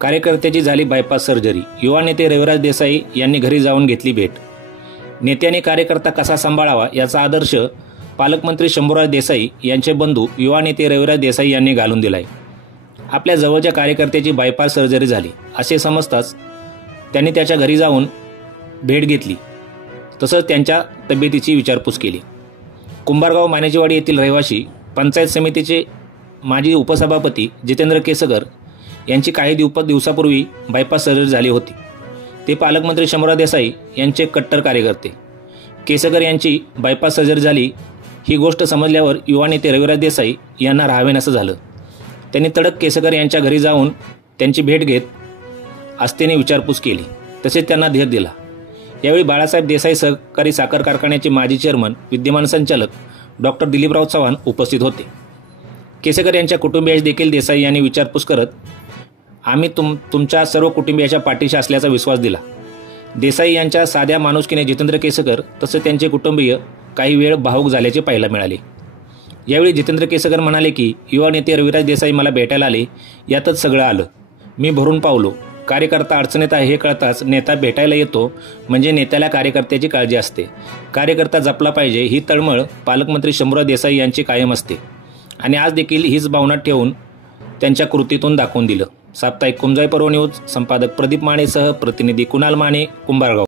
कार्यकर्त्याची झाली bypass surgery. युवा नेते रविराज देसाई यांनी घरी जाऊन घेतली भेट। नेत्याने कार्यकर्ता कसा सांभाळावा याचा आदर्श पालकमंत्री शंभूराज देसाई यांचे बंधू युवा नेते रविराज देसाई यांनी घालून दिलाय। आपल्या जवळच्या कार्यकर्त्याची बायपास सर्जरी झाली असे समजताच त्यांनी त्याच्या घरी जाऊन भेट घेतली, तसंच त्यांच्या तब्येतीची विचारपूस केली। कुंभारगाव मानेचीवाडी येथील रहिवासी पंचायत समितीचे माजी उपसभापती जितेंद्र केसकर यांची काही दिवसापूर्वी बायपास सर्जरी झाली होती। ते पालकमंत्री शंभूराज देसाई यांचे कट्टर कार्यकर्ते। केसकर यांची बायपास सर्जरी झाली ही गोष्ट समजल्यावर युवा नेते रविराज देसाई यांना राहावेनासं झालं। त्यांनी तडक केसकर यांच्या घरी जाऊन त्यांची भेट घेत आस्थेने विचारपूस केली, तसेच त्यांना धीर दिला। यावेळी बाळासाहेब देसाई सहकारी साखर कारखान्याचे माजी चेअरमन विद्यमान संचालक डॉक्टर दिलीपराव चव्हाण उपस्थित होते। केसकर यांच्या कुटुंबियांची देखील देसाई यांनी विचारपूस करत आम्ही तुमच्या सर्व कुटुंबियांच्या पाठीशी असल्याचा विश्वास दिला। देसाई यांच्या साध्या माणुसकीने जितेंद्र केसकर तसेच त्यांचे कुटुंबीय काही वेळ भावूक झाल्याचे पाहायला मिळाले। यावेळी जितेंद्र केसकर म्हणाले की युवा नेते रविराज देसाई मला भेटायला आले, यातच सगळं आलं। मी भरून पावलो। कार्यकर्ता अडचणीत आहे हे कळताच नेता भेटायला येतो, म्हणजे नेत्याला कार्यकर्त्याची काळजी असते। कार्यकर्ता जपला पाहिजे ही तळमळ पालकमंत्री शंभूराज देसाई यांची कायम असते आणि आज देखील हीच भावना ठेवून त्यांच्या कृतीतून दाखवून दिलं। साप्ताहिक कुंजाई पर्व न्यूज संपादक प्रदीप मानेसह प्रतिनिधी कुणाल माने, कुंभारगाव।